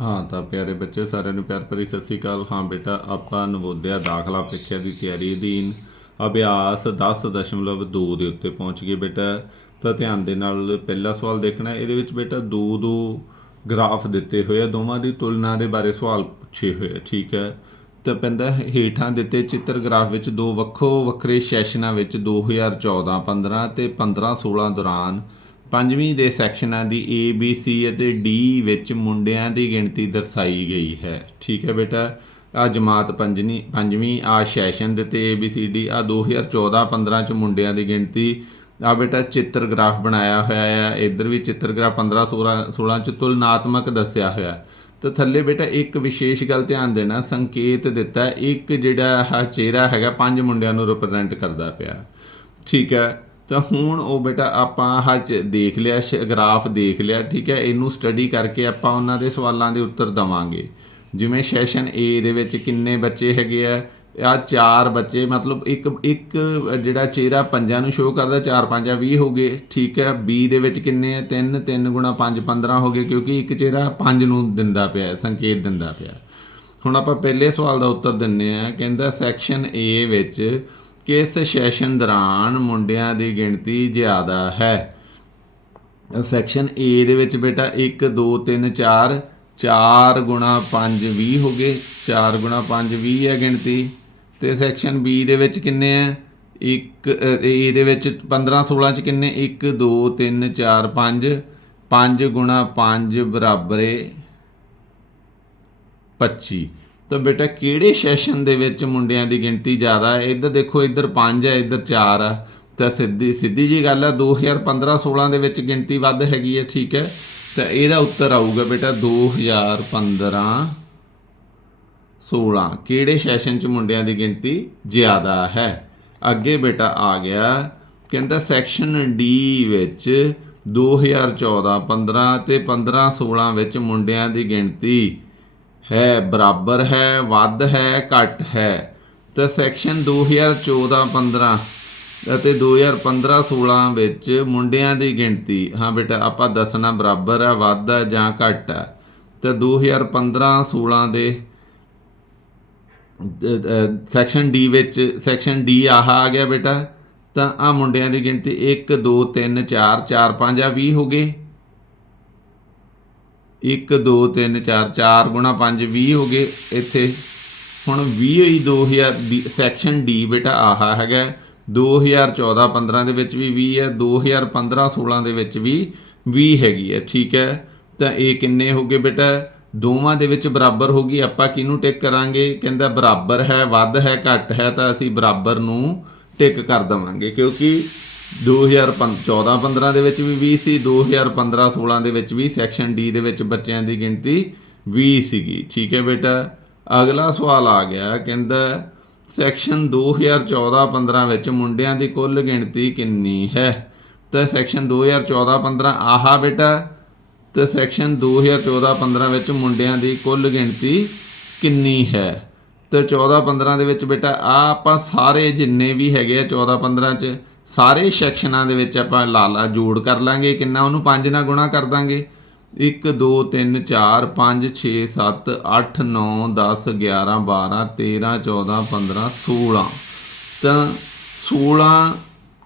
ਹਾਂ, ਤਾਂ ਪਿਆਰੇ ਬੱਚੇ, ਸਾਰਿਆਂ ਨੂੰ ਪਿਆਰ ਭਰੀ ਸਤਿ ਸ੍ਰੀ ਅਕਾਲ। ਹਾਂ ਬੇਟਾ, ਆਪਾਂ ਨਵੋਦਿਆ ਦਾਖਲਾ ਪ੍ਰੀਖਿਆ ਦੀ ਤਿਆਰੀ ਅਧੀਨ ਅਭਿਆਸ 10.2 ਦੇ ਉੱਤੇ ਪਹੁੰਚ ਗਏ ਬੇਟਾ। ਤਾਂ ਧਿਆਨ ਦੇ ਨਾਲ ਪਹਿਲਾ ਸਵਾਲ ਦੇਖਣਾ ਇਹਦੇ ਵਿੱਚ ਬੇਟਾ ਦੋ ਦੋ ਗ੍ਰਾਫ ਦਿੱਤੇ ਹੋਏ ਆ। ਦੋਵਾਂ ਦੀ ਤੁਲਨਾ ਦੇ ਬਾਰੇ ਸਵਾਲ ਪੁੱਛੇ ਹੋਏ ਆ, ਠੀਕ ਹੈ? ਤਾਂ ਪੈਂਦਾ ਹੇਠਾਂ ਦਿੱਤੇ ਚਿੱਤਰ ਗ੍ਰਾਫ ਵਿੱਚ ਦੋ ਵੱਖੋ ਵੱਖਰੇ ਸੈਸ਼ਨਾਂ ਵਿੱਚ 2014 15 ਤੇ 15 16 ਦੌਰਾਨ ਪੰਜਵੀਂ ਦੇ ਸੈਕਸ਼ਨਾਂ ਦੀ A, B, C ਅਤੇ D ਵਿੱਚ ਮੁੰਡਿਆਂ ਦੀ ਗਿਣਤੀ ਦਰਸਾਈ ਗਈ ਹੈ। ਠੀਕ ਹੈ ਬੇਟਾ? ਆ ਜਮਾਤ ਪੰਜਵੀਂ ਪੰਜਵੀਂ ਆ ਸੈਸ਼ਨ ਦਿੱਤੇ A, B, C, D ਆ 2014 15 ਚ ਮੁੰਡਿਆਂ ਦੀ ਗਿਣਤੀ। ਆ ਬੇਟਾ ਚਿੱਤਰ ਗ੍ਰਾਫ ਬਣਾਇਆ ਹੋਇਆ ਹੈ ਇੱਧਰ ਵੀ ਚਿੱਤਰ ਗ੍ਰਾਫ 15 16 16 ਚ ਤੁਲਨਾਤਮਕ ਦੱਸਿਆ ਹੋਇਆ। ਤਾਂ ਥੱਲੇ ਬੇਟਾ ਇੱਕ ਵਿਸ਼ੇਸ਼ ਗੱਲ ਧਿਆਨ ਦੇਣਾ, ਸੰਕੇਤ ਦਿੱਤਾ, ਇੱਕ ਜਿਹੜਾ ਆਹ ਚਿਹਰਾ ਹੈਗਾ, ਪੰਜ ਮੁੰਡਿਆਂ ਨੂੰ ਰਿਪਰੈਜ਼ੈਂਟ ਕਰਦਾ ਪਿਆ। ਠੀਕ ਹੈ? ਤਾਂ ਹੁਣ ਉਹ ਬੇਟਾ ਆਪਾਂ ਆਹ ਚ ਦੇਖ ਲਿਆ, ਸ਼- ਗ੍ਰਾਫ ਦੇਖ ਲਿਆ, ਠੀਕ ਹੈ, ਇਹਨੂੰ ਸਟੱਡੀ ਕਰਕੇ ਆਪਾਂ ਉਹਨਾਂ ਦੇ ਸਵਾਲਾਂ ਦੇ ਉੱਤਰ ਦਵਾਂਗੇ। ਜਿਵੇਂ ਸੈਸ਼ਨ A ਦੇ ਵਿੱਚ ਕਿੰਨੇ ਬੱਚੇ ਹੈਗੇ ਆ ਆ ਚਾਰ ਬੱਚੇ, ਮਤਲਬ ਇੱਕ ਇੱਕ ਜਿਹੜਾ ਚਿਹਰਾ ਪੰਜਾਂ ਨੂੰ ਸ਼ੋਅ ਕਰਦਾ, ਚਾਰ ਪੰਜਾਂ 20 ਹੋ ਗਏ, ਠੀਕ ਹੈ, B ਦੇ ਵਿੱਚ ਕਿੰਨੇ ਆ? 3 3 ਗੁਣਾ 5 15 ਹੋ ਗਏ, ਕਿਉਂਕਿ ਇੱਕ ਚਿਹਰਾ ਪੰਜ ਨੂੰ ਦਿੰਦਾ ਪਿਆ, ਸੰਕੇਤ ਦਿੰਦਾ ਪਿਆ। ਹੁਣ ਆਪਾਂ ਪਹਿਲੇ ਸਵਾਲ ਦਾ ਉੱਤਰ ਦਿੰਨੇ ਆ, ਕਹਿੰਦਾ ਸੈਕਸ਼ਨ A ਵਿੱਚ ਕਿਸ ਸੈਸ਼ਨ ਦੌਰਾਨ ਮੁੰਡਿਆਂ ਦੀ ਗਿਣਤੀ ਜ਼ਿਆਦਾ ਹੈ? ਸੈਕਸ਼ਨ A ਦੇ ਵਿੱਚ ਬੇਟਾ 1 2 3 4 4 ਗੁਣਾ 5 20 ਹੋ ਗਏ। 4 ਗੁਣਾ 5 20 ਹੈ ਗਿਣਤੀ। ਤੇ ਸੈਕਸ਼ਨ B ਦੇ ਵਿੱਚ ਕਿੰਨੇ ਆ? ਇੱਕ ਅ, A ਦੇ ਵਿੱਚ 15 16 ਚ ਕਿੰਨੇ? 1 2 3 4 5 5 ਗੁਣਾ 5 ਬਰਾਬਰ ਹੈ 25 ਤਾਂ ਬੇਟਾ, ਕਿਹੜੇ ਸੈਸ਼ਨ ਦੇ ਵਿੱਚ ਮੁੰਡਿਆਂ ਦੀ ਗਿਣਤੀ ਜ਼ਿਆਦਾ ਹੈ? ਇੱਧਰ ਦੇਖੋ, ਇੱਧਰ 5 ਹੈ, ਇੱਧਰ 4 ਹੈ। ਤਾਂ ਸਿੱਧੀ ਸਿੱਧੀ ਜੀ ਗੱਲ ਹੈ 2015 16 ਦੇ ਵਿੱਚ ਗਿਣਤੀ ਵੱਧ ਹੈਗੀ ਹੈ, ਠੀਕ ਹੈ? ਤਾਂ ਇਹਦਾ ਉੱਤਰ ਆਊਗਾ ਬੇਟਾ 2015 16 ਕਿਹੜੇ ਸੈਸ਼ਨ 'ਚ ਮੁੰਡਿਆਂ ਦੀ ਗਿਣਤੀ ਜ਼ਿਆਦਾ ਹੈ? ਅੱਗੇ ਬੇਟਾ ਆ ਗਿਆ, ਕਹਿੰਦਾ ਸੈਕਸ਼ਨ ਡੀ ਵਿੱਚ 2014 15 ਤੇ 15 16 ਵਿੱਚ ਮੁੰਡਿਆਂ ਦੀ ਗਿਣਤੀ ਹੈ, ਬਰਾਬਰ ਹੈ, ਵੱਧ ਹੈ, ਘੱਟ ਹੈ। ਤਾਂ ਸੈਕਸ਼ਨ 2014 15 ਅਤੇ 2015 16 ਵਿੱਚ ਮੁੰਡਿਆਂ ਦੀ ਗਿਣਤੀ, ਹਾਂ ਬੇਟਾ, ਆਪਾਂ ਦੱਸਣਾ ਬਰਾਬਰ ਹੈ, ਵੱਧ ਹੈ ਜਾਂ ਘੱਟ ਹੈ। ਤਾਂ 2015 16 ਦੇ ਸੈਕਸ਼ਨ ਡੀ ਵਿੱਚ ਸੈਕਸ਼ਨ ਡੀ ਆਹ ਆ ਗਿਆ ਬੇਟਾ। ਤਾਂ ਆ ਮੁੰਡਿਆਂ ਦੀ ਗਿਣਤੀ 1 2 3 4 4 5 ਆ 20 ਹੋ ਗਏ। 1 2 3 4 4 ਗੁਣਾ 5 20 ਹੋ ਗਏ ਇੱਥੇ। ਹੁਣ 20 ਹੀ 2000 ਦੀ ਸੈਕਸ਼ਨ ਡੀ ਬੇਟਾ ਆਹਾ ਹੈਗਾ 2014 15 ਦੇ ਵਿੱਚ ਵੀ 20 ਹੈ 2015 16 ਦੇ ਵਿੱਚ ਵੀ 20 ਹੈਗੀ ਹੈ, ਠੀਕ ਹੈ। ਤਾਂ ਇਹ ਕਿੰਨੇ ਹੋ ਗਏ ਬੇਟਾ? ਦੋਵਾਂ ਦੇ ਵਿੱਚ ਬਰਾਬਰ ਹੋ ਗਈ, ਆਪਾਂ ਕਿਹਨੂੰ ਟਿਕ ਕਰਾਂਗੇ? ਕਹਿੰਦਾ ਬਰਾਬਰ ਹੈ, ਵੱਧ ਹੈ, ਘੱਟ ਹੈ, ਤਾਂ ਅਸੀਂ ਬਰਾਬਰ ਨੂੰ ਟਿਕ ਕਰ ਦਵਾਂਗੇ, ਕਿਉਂਕਿ 2014 15 ਦੇ ਵਿੱਚ ਵੀ 20 ਸੀ 2015 16 ਦੇ ਵਿੱਚ ਵੀ ਸੈਕਸ਼ਨ ਡੀ ਦੇ ਵਿੱਚ ਬੱਚਿਆਂ ਦੀ ਗਿਣਤੀ 20 ਸੀਗੀ। ਠੀਕ ਹੈ ਬੇਟਾ, ਅਗਲਾ ਸਵਾਲ ਆ ਗਿਆ, ਕਹਿੰਦਾ ਸੈਕਸ਼ਨ 2014 15 ਵਿੱਚ ਮੁੰਡਿਆਂ ਦੀ ਕੁੱਲ ਗਿਣਤੀ ਕਿੰਨੀ ਹੈ? ਤਾਂ ਸੈਕਸ਼ਨ 2014 15 ਆਹਾ ਬੇਟਾ, ਤੇ ਸੈਕਸ਼ਨ 2014 15 ਵਿੱਚ ਮੁੰਡਿਆਂ ਦੀ ਕੁੱਲ ਗਿਣਤੀ ਕਿੰਨੀ ਹੈ? ਤੇ 14 15 ਦੇ ਵਿੱਚ ਬੇਟਾ ਆ ਆਪਾਂ ਸਾਰੇ ਜਿੰਨੇ ਵੀ ਹੈਗੇ ਆ 14 15 ਚ ਸਾਰੇ ਸੈਕਸ਼ਨਾਂ ਦੇ ਵਿੱਚ ਆਪਾਂ ਲਾਲਾ ਜੋੜ ਕਰ ਲਾਂਗੇ, ਕਿੰਨਾ ਉਹਨੂੰ 5 ਨਾਲ ਗੁਣਾ ਕਰ ਦਾਂਗੇ। 1 2 3 4 5 6 7 8 9 10 11 12 13 14 15 16 ਤਾਂ 16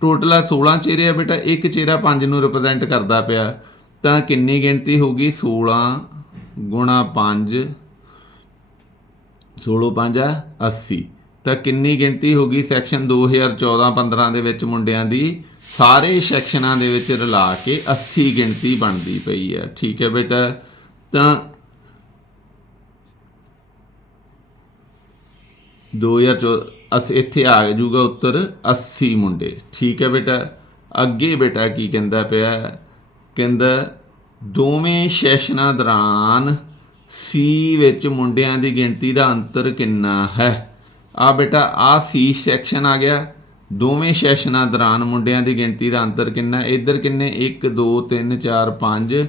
ਟੋਟਲ 16 ਚਿਹਰੇ ਆ ਬੇਟਾ, ਇੱਕ ਚਿਹਰਾ 5 ਨੂੰ ਰਿਪਰੈਜ਼ੈਂਟ ਕਰਦਾ ਪਿਆ। ਤਾਂ ਕਿੰਨੀ ਗਿਣਤੀ ਹੋਗੀ 16 ਗੁਣਾ 5 16 5 80 ਤਾਂ ਕਿੰਨੀ ਗਿਣਤੀ ਹੋ ਗਈ ਸੈਕਸ਼ਨ 2014 15 ਦੇ ਵਿੱਚ ਮੁੰਡਿਆਂ ਦੀ? ਸਾਰੇ ਸੈਕਸ਼ਨਾਂ ਦੇ ਵਿੱਚ ਰਲਾ ਕੇ 80 ਗਿਣਤੀ ਬਣਦੀ ਪਈ ਹੈ। ਠੀਕ ਹੈ ਬੇਟਾ। ਤਾਂ 2014 ਅਸ ਇੱਥੇ ਆ ਜਾਊਗਾ ਉੱਤਰ 80 ਮੁੰਡੇ। ਠੀਕ ਹੈ ਬੇਟਾ। ਅੱਗੇ ਬੇਟਾ ਕੀ ਕਹਿੰਦਾ ਪਿਆ? ਕਹਿੰਦਾ, ਦੋਵੇਂ ਸੈਸ਼ਨਾਂ ਦੌਰਾਨ ਸੀ ਵਿੱਚ ਮੁੰਡਿਆਂ ਦੀ ਗਿਣਤੀ ਦਾ ਅੰਤਰ ਕਿੰਨਾ ਹੈ? ਆ ਬੇਟਾ ਆ ਸੀ ਸੈਕਸ਼ਨ ਆ ਗਿਆ। ਦੋਵੇਂ ਸੈਸ਼ਨਾਂ ਦੌਰਾਨ ਮੁੰਡਿਆਂ ਦੀ ਗਿਣਤੀ ਦਾ ਅੰਤਰ ਕਿੰਨਾ? ਇੱਧਰ ਕਿੰਨੇ? 1 2 3 4 5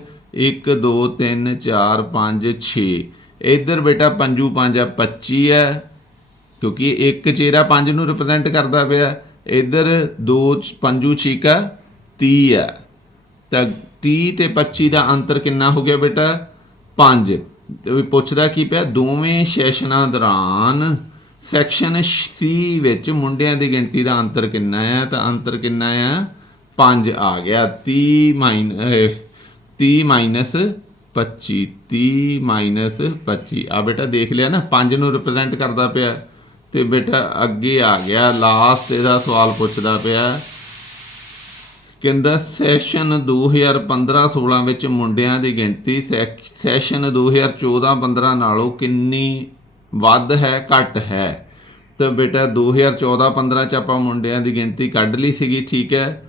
1 2 3 4 5 6 ਇੱਧਰ ਬੇਟਾ, ਪੰਜੂ 5 ਆ 25 ਹੈ ਕਿਉਂਕਿ ਇੱਕ ਚਿਹਰਾ 5 ਨੂੰ ਰਿਪਰੈਜ਼ੈਂਟ ਕਰਦਾ ਪਿਆ। ਇੱਧਰ 2 ਪੰਜੂ ਛੀਕਾ 30 ਹੈ ਤਾਂ 30 ਤੇ 25 ਦਾ ਅੰਤਰ ਕਿੰਨਾ ਹੋ ਗਿਆ ਬੇਟਾ? 5 ਪੁੱਛਦਾ ਕੀ ਪਿਆ? ਦੋਵੇਂ ਸੈਸ਼ਨਾਂ ਦੌਰਾਨ ਸੈਕਸ਼ਨ C ਵਿੱਚ ਮੁੰਡਿਆਂ ਦੀ ਗਿਣਤੀ ਦਾ ਅੰਤਰ ਕਿੰਨਾ ਹੈ ਤਾਂ ਅੰਤਰ ਕਿੰਨਾ ਆ? 5 ਆ ਗਿਆ। 30 ਮਾਈਨ 30 ਮਾਈਨਸ 25 30 ਮਾਈਨਸ 25 ਆ ਬੇਟਾ ਦੇਖ ਲਿਆ ਨਾ 5 ਨੂੰ ਰਿਪਰੈਜ਼ੈਂਟ ਕਰਦਾ ਪਿਆ। ਤੇ ਬੇਟਾ ਅੱਗੇ ਆ ਗਿਆ। ਲਾਸਟ ਇਹਦਾ ਸਵਾਲ ਪੁੱਛਦਾ ਪਿਆ। ਕਹਿੰਦਾ ਸੈਸ਼ਨ 2015-16 ਵਿੱਚ ਮੁੰਡਿਆਂ ਦੀ ਗਿਣਤੀ ਸੈਕ- ਸੈਸ਼ਨ 2014-15 ਨਾਲੋਂ ਕਿੰਨੀ ਵੱਧ ਹੈ, ਘੱਟ ਹੈ। ਤਾਂ ਬੇਟਾ 2014-15 ਚ ਆਪਾਂ ਮੁੰਡਿਆਂ ਦੀ ਗਿਣਤੀ ਕੱਢ ਲਈ ਸੀਗੀ, ਠੀਕ ਹੈ।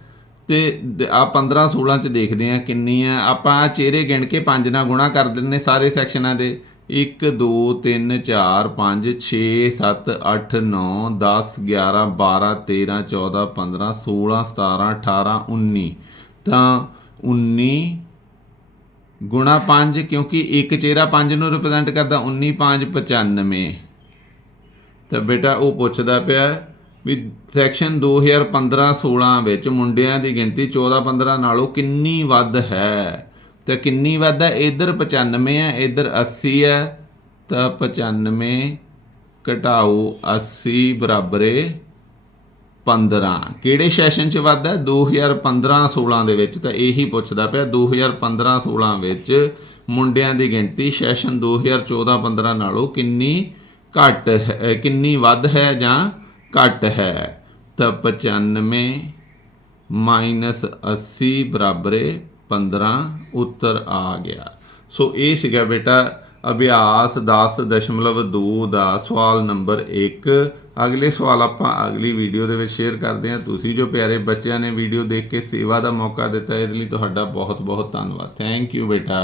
ਤੇ ਆ 15-16 ਚ ਦੇਖਦੇ ਆ ਕਿੰਨੀ ਆ ਆਪਾਂ ਆਹ ਚਿਹਰੇ ਗਿਣ ਕੇ 5 ਨਾਲ ਗੁਣਾ ਕਰ ਦਿੰਨੇ ਸਾਰੇ ਸੈਕਸ਼ਨਾਂ ਦੇ। 1 2 3 4 5 6 7 8 9 10 11 12 13 14 15 16 17 18 19 ਤਾਂ 19 ਗੁਣਾ 5 ਕਿਉਂਕਿ ਇੱਕ ਚਿਹਰਾ 5 ਨੂੰ ਰਿਪਰੈਜ਼ੈਂਟ ਕਰਦਾ 19 5 95 ਤਾਂ ਬੇਟਾ ਉਹ ਪੁੱਛਦਾ ਪਿਆ ਵੀ ਸੈਕਸ਼ਨ 2015-16 ਵਿੱਚ ਮੁੰਡਿਆਂ ਦੀ ਗਿਣਤੀ 14-15 ਨਾਲੋਂ ਕਿੰਨੀ ਵੱਧ ਹੈ? ਤਾਂ ਕਿੰਨੀ ਵੱਧ ਹੈ? ਇਧਰ 95 ਹੈ, ਇਧਰ 80 ਹੈ। ਤਾਂ 95 ਘਟਾਓ 80 ਬਰਾਬਰ ਹੈ 15 ਕਿਹੜੇ ਸੈਸ਼ਨ 'ਚ ਵੱਧ ਹੈ 2015-16 ਦੇ ਵਿੱਚ। ਤਾਂ ਇਹੀ ਪੁੱਛਦਾ ਪਿਆ 2015-16 ਵਿੱਚ ਮੁੰਡਿਆਂ ਦੀ ਗਿਣਤੀ ਸੈਸ਼ਨ 2014-15 ਨਾਲੋਂ ਕਿੰਨੀ ਘੱਟ ਹੈ ਕਿੰਨੀ ਵੱਧ ਹੈ ਜਾਂ ਘੱਟ ਹੈ? ਤਾਂ 95 ਮਾਈਨਸ 80 ਬਰਾਬਰ ਹੈ 15 ਉੱਤਰ ਆ ਗਿਆ। ਸੋ ਇਹ ਸੀਗਾ ਬੇਟਾ ਅਭਿਆਸ 10.2 ਦਾ ਸਵਾਲ ਨੰਬਰ 1 ਅਗਲੇ ਸਵਾਲ ਆਪਾਂ ਅਗਲੀ ਵੀਡੀਓ ਦੇ ਵਿੱਚ ਸ਼ੇਅਰ ਕਰਦੇ ਹਾਂ। ਤੁਸੀਂ ਜੋ ਪਿਆਰੇ ਬੱਚਿਆਂ ਨੇ ਵੀਡੀਓ ਦੇਖ ਕੇ ਸੇਵਾ ਦਾ ਮੌਕਾ ਦਿੱਤਾ, ਇਹਦੇ ਲਈ ਤੁਹਾਡਾ ਬਹੁਤ ਬਹੁਤ ਧੰਨਵਾਦ। ਥੈਂਕ ਯੂ ਬੇਟਾ।